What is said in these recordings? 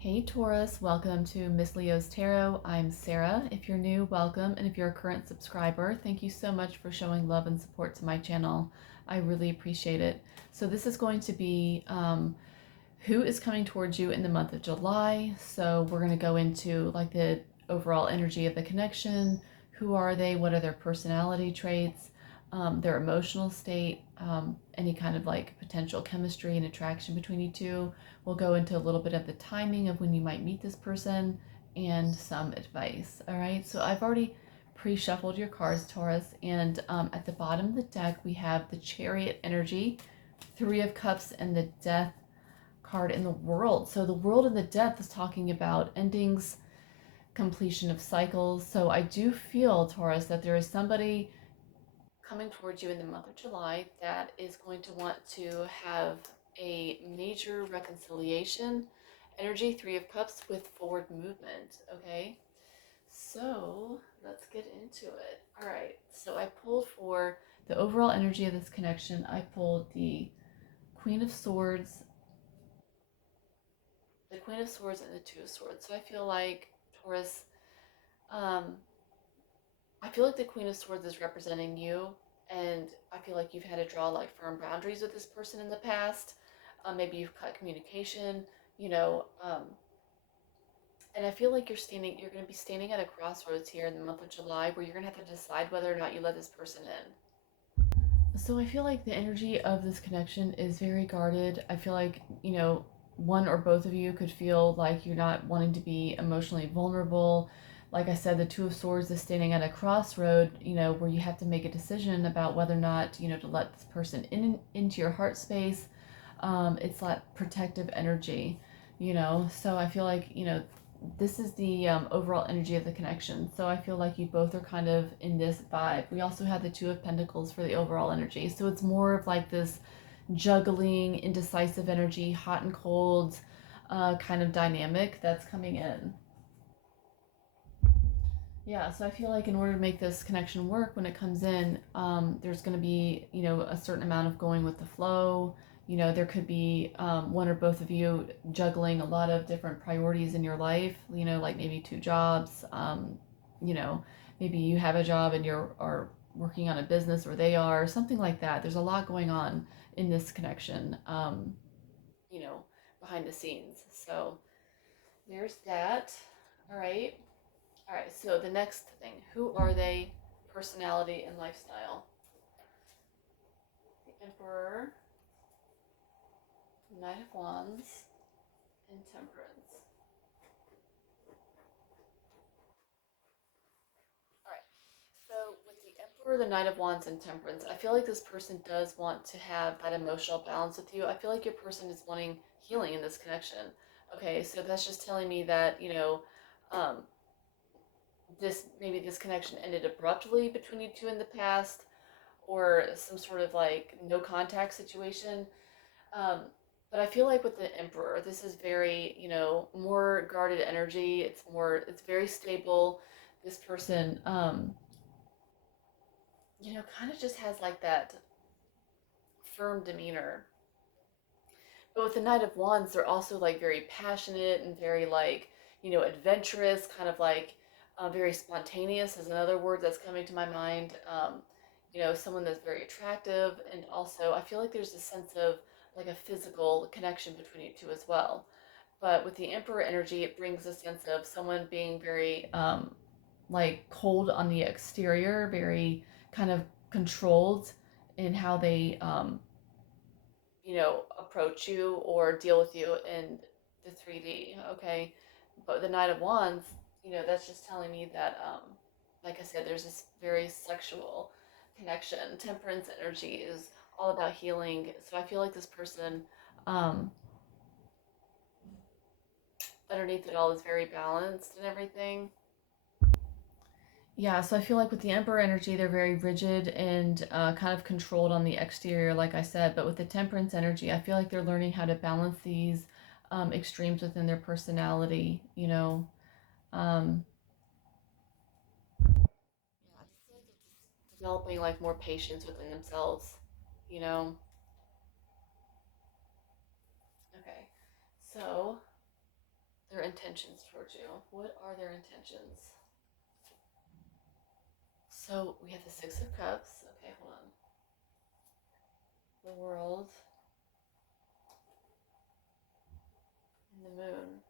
Hey Taurus, welcome to Miss Leo's Tarot. I'm Sarah. If you're new, welcome. And if you're a current subscriber, thank you so much for showing love and support to my channel. I really appreciate it. So this is going to be who is coming towards you in the month of July. So we're going to go into like the overall energy of the connection. Who are they? What are their personality traits? Their emotional state, any kind of like potential chemistry and attraction between you two. We'll go into a little bit of the timing of when you might meet this person and some advice. All right, so I've already pre-shuffled your cards, Taurus, and at the bottom of the deck we have the Chariot energy, Three of Cups, and the Death card in the World. So the World and the Death is talking about endings, completion of cycles. So I do feel, Taurus, that there is somebody coming towards you in the month of July that is going to want to have a major reconciliation energy, Three of Cups, with forward movement. Okay, so let's get into it. All right, so I pulled for the overall energy of this connection. I pulled Queen of Swords, the Queen of Swords, and the Two of Swords. So I feel like Taurus, um, I feel like the Queen of Swords is representing you, and I feel like you've had to draw like firm boundaries with this person in the past. Maybe you've cut communication, you know, and I feel like you're going to be standing at a crossroads here in the month of July where you're going to have to decide whether or not you let this person in. So I feel like the energy of this connection is very guarded. I feel like, one or both of you could feel like you're not wanting to be emotionally vulnerable. Like I said, the Two of Swords is standing at a crossroad, where you have to make a decision about whether or not, to let this person into your heart space. It's that protective energy, So I feel like, this is the overall energy of the connection. So I feel like you both are kind of in this vibe. We also have the Two of Pentacles for the overall energy. So it's more of like this juggling, indecisive energy, hot and cold kind of dynamic that's coming in. Yeah, so I feel like in order to make this connection work when it comes in, there's going to be, a certain amount of going with the flow. There could be one or both of you juggling a lot of different priorities in your life, like maybe two jobs. You know, maybe you have a job and are working on a business, or they are, something like that. There's a lot going on in this connection, you know, behind the scenes. So there's that. All right. All right, so the next thing, who are they? Personality and lifestyle. The Emperor, Knight of Wands, and Temperance. All right, so with the Emperor, the Knight of Wands, and Temperance, I feel like this person does want to have that emotional balance with you. I feel like your person is wanting healing in this connection. Okay, so that's just telling me that, um, this connection ended abruptly between you two in the past, or some sort of like no contact situation. Um, but I feel like with the Emperor, this is very, more guarded energy. It's very stable. This person, kind of just has like that firm demeanor. But with the Knight of Wands, they're also like very passionate and very like, adventurous, kind of like very spontaneous is another word that's coming to my mind. Someone that's very attractive. And also, I feel like there's a sense of like a physical connection between you two as well. But with the Emperor energy, it brings a sense of someone being very like cold on the exterior, very kind of controlled in how they approach you or deal with you in the 3D, okay? But the Knight of Wands, that's just telling me that, like I said, there's this very sexual connection. Temperance energy is all about healing. So I feel like this person, um, underneath it all, is very balanced and everything. Yeah, so I feel like with the Emperor energy, they're very rigid and kind of controlled on the exterior, like I said. But with the Temperance energy, I feel like they're learning how to balance these extremes within their personality, Um, yeah, I just feel like they're just developing like more patience within themselves, you know? Okay, so intentions towards you? What are their intentions? So we have the Six of Cups. Okay, hold on. The World and the Moon.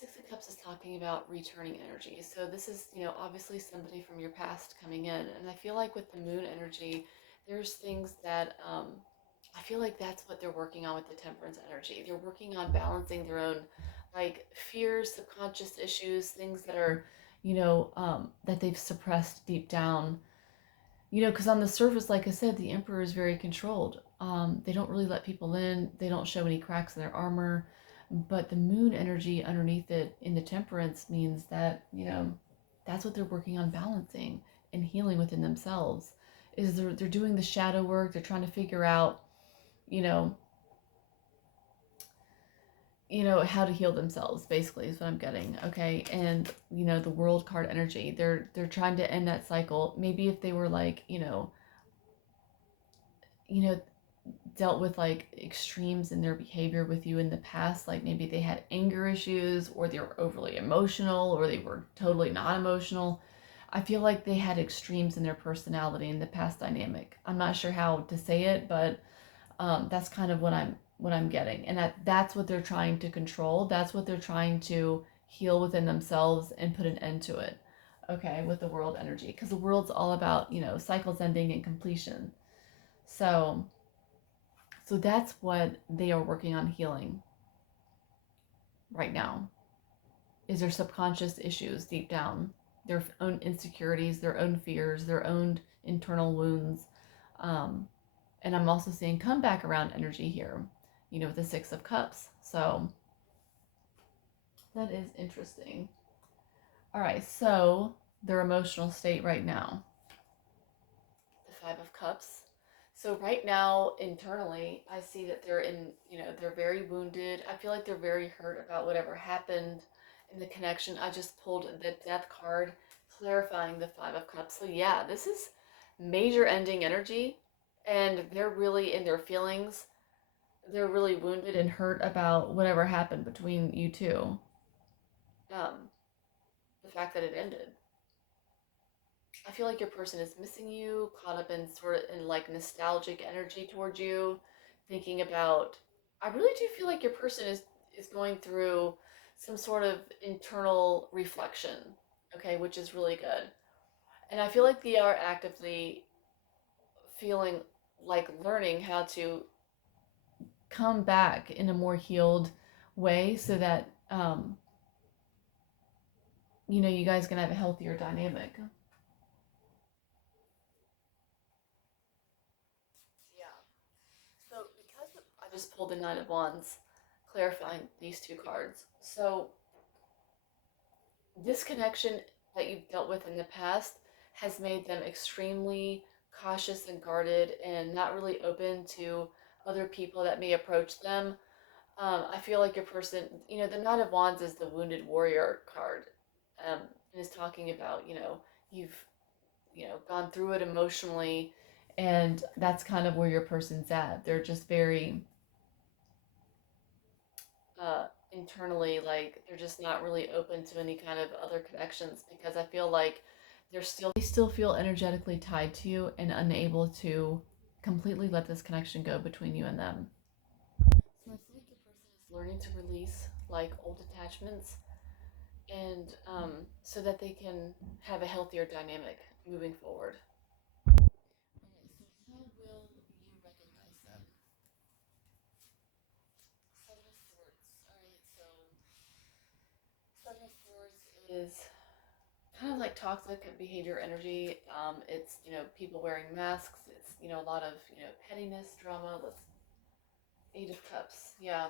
Six of Cups is talking about returning energy. So this is, obviously somebody from your past coming in. And I feel like with the moon energy, there's things that I feel like that's what they're working on with the temperance energy. They're working on balancing their own like fears, subconscious issues, things that are, that they've suppressed deep down. Because on the surface, like I said, the emperor is very controlled. They don't really let people in. They don't show any cracks in their armor. But the moon energy underneath it in the temperance means that, that's what they're working on balancing and healing within themselves. Is they're doing the shadow work. They're trying to figure out, you know, how to heal themselves, basically, is what I'm getting. Okay. And the world card energy, they're trying to end that cycle. Maybe if they were like, you know dealt with like extremes in their behavior with you in the past, like maybe they had anger issues, or they were overly emotional, or they were totally not emotional. I feel like they had extremes in their personality in the past dynamic. I'm not sure how to say it, but that's kind of what I'm getting, and that's what they're trying to control. That's what they're trying to heal within themselves and put an end to it. Okay, with the world energy, because the world's all about cycles ending and completion. So that's what they are working on healing right now, is their subconscious issues deep down, their own insecurities, their own fears, their own internal wounds. um, and I'm also seeing come back around energy here, with the Six of Cups. So that is interesting. All right, so their emotional state right now, the Five of Cups. So right now, internally, I see that they're very wounded. I feel like they're very hurt about whatever happened in the connection. I just pulled the Death card, clarifying the Five of Cups. So yeah, this is major ending energy, and they're really in their feelings. They're really wounded and hurt about whatever happened between you two. Um, the fact that it ended. I feel like your person is missing you, caught up in sort of in like nostalgic energy towards you, thinking about. I really do feel like your person is going through some sort of internal reflection, okay, which is really good. And I feel like they are actively feeling like learning how to come back in a more healed way, so that you guys can have a healthier dynamic. Yeah. So because I just pulled the Nine of Wands, clarifying these two cards. So this connection that you've dealt with in the past has made them extremely cautious and guarded, and not really open to other people that may approach them. I feel like your person, the Knight of Wands is the wounded warrior card, and is talking about, you've, gone through it emotionally, and that's kind of where your person's at. They're just very internally, like they're just not really open to any kind of other connections, because I feel like they still feel energetically tied to you and unable to completely let this connection go between you and them. So I feel like your person is learning to release like old attachments, and so that they can have a healthier dynamic moving forward. Okay, so how will you recognize them? Seven of Swords. All right, so Seven of Swords is kind of like toxic behavior energy. It's people wearing masks. It's a lot of pettiness, drama. Let's Eight of Cups. Yeah,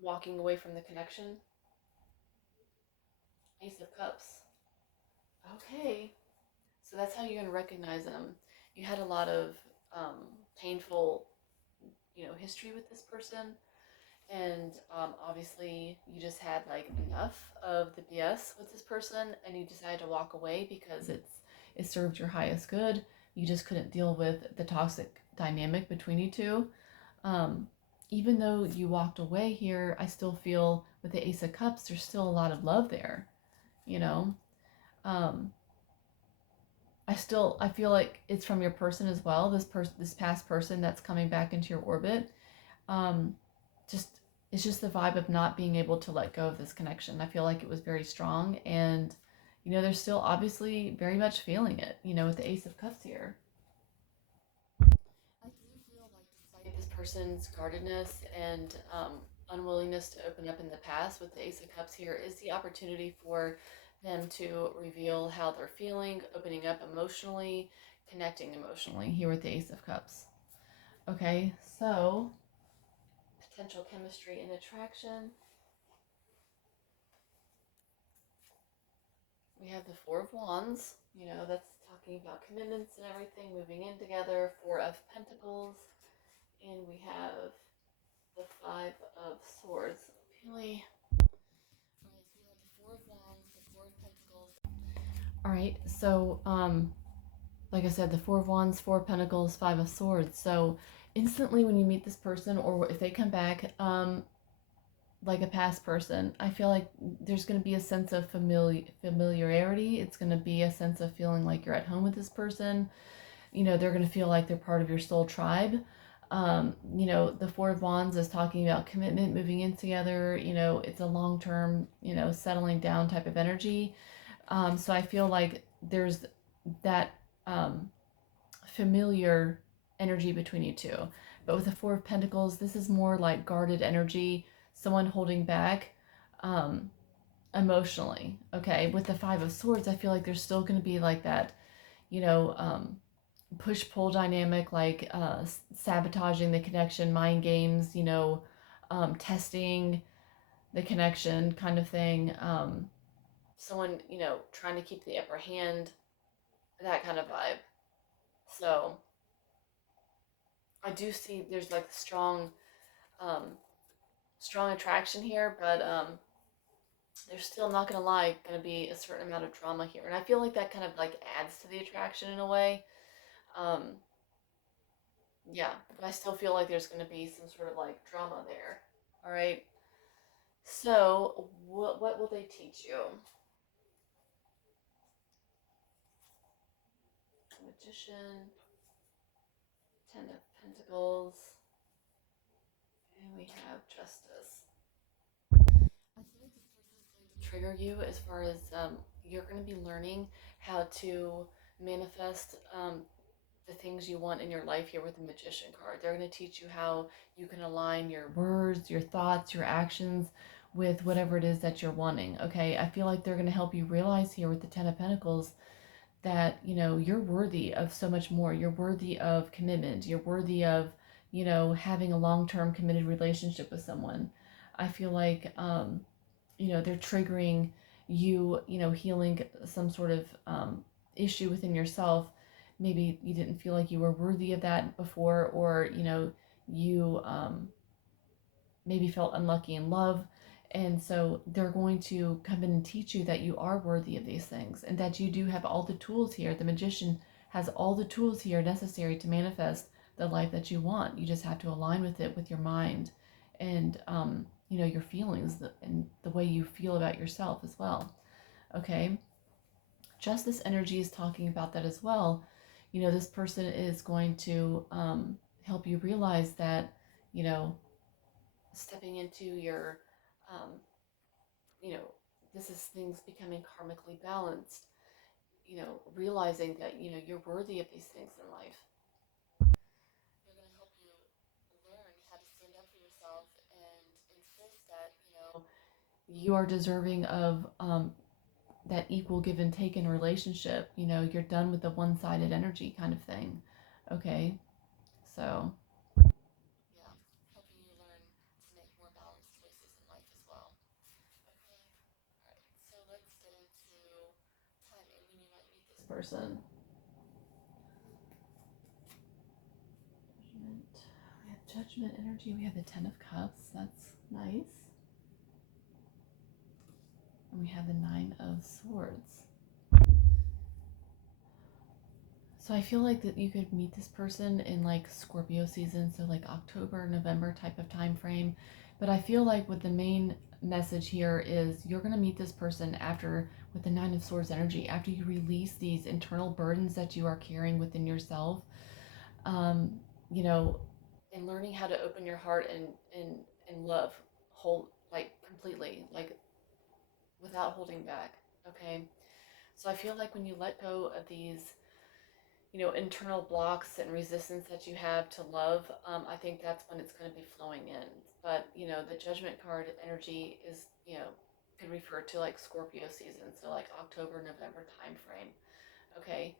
walking away from the connection. Ace of Cups. Okay, so that's how you're gonna recognize them. You had a lot of um, painful history with this person, and obviously you just had like enough of the BS with this person, and you decided to walk away because it served your highest good. you just couldn't deal with the toxic dynamic between you two. Um, Even though you walked away here, I still feel with the Ace of Cups, there's still a lot of love there, you know? Um, I feel like it's from your person as well. This past person that's coming back into your orbit. Um, just it's just the vibe of not being able to let go of this connection. I feel like it was very strong, and they're still obviously very much feeling it. With the Ace of Cups here. I do feel like despite this person's guardedness and unwillingness to open up in the past, with the Ace of Cups here is the opportunity for them to reveal how they're feeling, opening up emotionally, connecting emotionally here with the Ace of Cups. Okay, so potential chemistry and attraction. We have the Four of Wands. That's talking about commitments and everything, moving in together. Four of Pentacles. And we have the Five of Swords. Really? Alright, so we have the Four of Wands, the Four of Pentacles. Alright, so, like I said, the Four of Wands, Four of Pentacles, Five of Swords. So, instantly when you meet this person, or if they come back, like a past person, I feel like there's going to be a sense of familiarity. It's going to be a sense of feeling like you're at home with this person. They're going to feel like they're part of your soul tribe. The Four of Wands is talking about commitment, moving in together. It's a long-term, settling down type of energy. So I feel like there's that familiar energy between you two. But with the Four of Pentacles, this is more like guarded energy, someone holding back um, emotionally. Okay, with the Five of Swords, I feel like there's still going to be like that, push pull dynamic, like sabotaging the connection, mind games, testing the connection kind of thing. Someone, trying to keep the upper hand, that kind of vibe. So I do see there's like um, strong attraction here, but there's still, not gonna lie, gonna be a certain amount of drama here, and I feel like that kind of like adds to the attraction in a way. Um, yeah, but I still feel like there's gonna be some sort of like drama there. All right. So what will they teach you? Magician, Ten of Pentacles, and we have Justice. I feel like this person is going to trigger you as far as you're going to be learning how to manifest the things you want in your life here with the Magician card. They're going to teach you how you can align your words, your thoughts, your actions with whatever it is that you're wanting. Okay, I feel like they're going to help you realize here with the Ten of Pentacles that you're worthy of so much more. You're worthy of commitment. You're worthy of having a long-term committed relationship with someone. I feel like they're triggering you, healing some sort of issue within yourself. Maybe you didn't feel like you were worthy of that before, or you maybe felt unlucky in love. And so they're going to come in and teach you that you are worthy of these things, and that you do have all the tools here. The Magician has all the tools here necessary to manifest the life that you want. You just have to align with it, with your mind and your feelings, and the way you feel about yourself as well. Okay, Justice energy is talking about that as well. This person is going to help you realize that stepping into your um, you know this is things becoming karmically balanced, realizing that you're worthy of these things in life. They're going to help you learn how to stand up for yourself and insist that you are deserving of that equal give and take in a relationship. You're done with the one-sided energy kind of thing. Okay, so yeah, helping you learn to make more balanced choices in life as well. Okay, all right, so let's get into timing when you might meet this person. Judgment. We have Judgment energy. We have the Ten of Cups. That's nice. And we have the Nine of Swords. So I feel like that you could meet this person in like Scorpio season, so like October, November type of time frame. But I feel like with the main message here is you're going to meet this person after, with the Nine of Swords energy, after you release these internal burdens that you are carrying within yourself. Um, you know, and learning how to open your heart and love whole, like completely, like without holding back. Okay. So I feel like when you let go of these, internal blocks and resistance that you have to love, I think that's when it's going to be flowing in. But, the judgment card energy is, could refer to like Scorpio season, so like October, November time frame. Okay.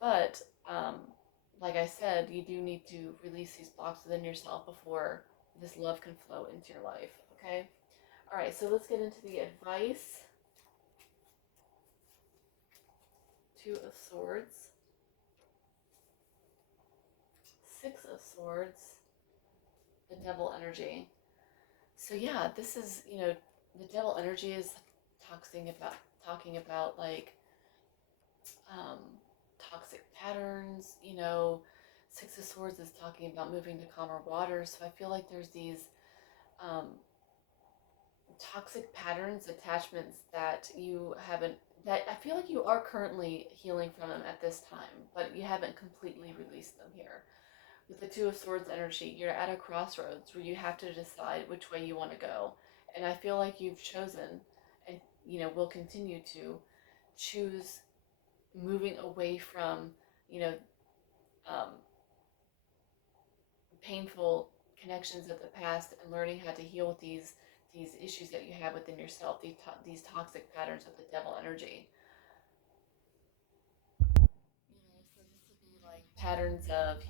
But, like I said, you do need to release these blocks within yourself before this love can flow into your life. Okay. All right. So let's get into the advice. Two of Swords, Six of Swords, the Devil energy. So yeah, this is, the Devil energy is talking about like um, toxic patterns. Six of Swords is talking about moving to calmer waters. So I feel like there's these um, toxic patterns, attachments that you haven't, that I feel like you are currently healing from them at this time, but you haven't completely released them here. With the Two of Swords energy, you're at a crossroads where you have to decide which way you want to go. And I feel like you've chosen, and will continue to choose moving away from, you know, um, painful connections of the past and learning how to heal with these issues that you have within yourself, these toxic patterns of the devil energy. So this would be like patterns of,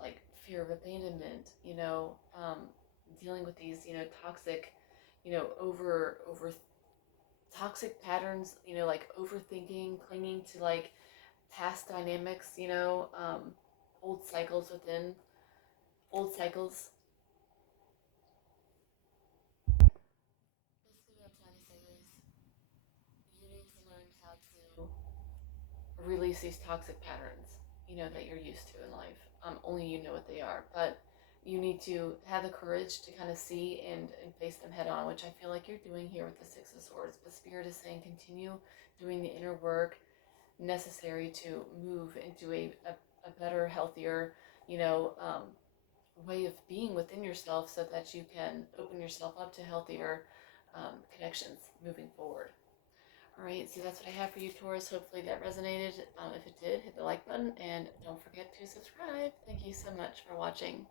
like fear of abandonment, dealing with these, toxic, over toxic patterns, like overthinking, clinging to like past dynamics, old cycles within old cycles. Basically, what I'm trying to say is you need to learn how to release these toxic patterns, that you're used to in life. Only you know what they are, but you need to have the courage to kind of see and face them head on, which I feel like you're doing here with the Six of Swords. But Spirit is saying continue doing the inner work necessary to move into a better, healthier, you know, um, way of being within yourself so that you can open yourself up to healthier connections moving forward. All right, so that's what I have for you, Taurus. Hopefully that resonated. If it did, hit the like button and don't forget to subscribe. Thank you so much for watching.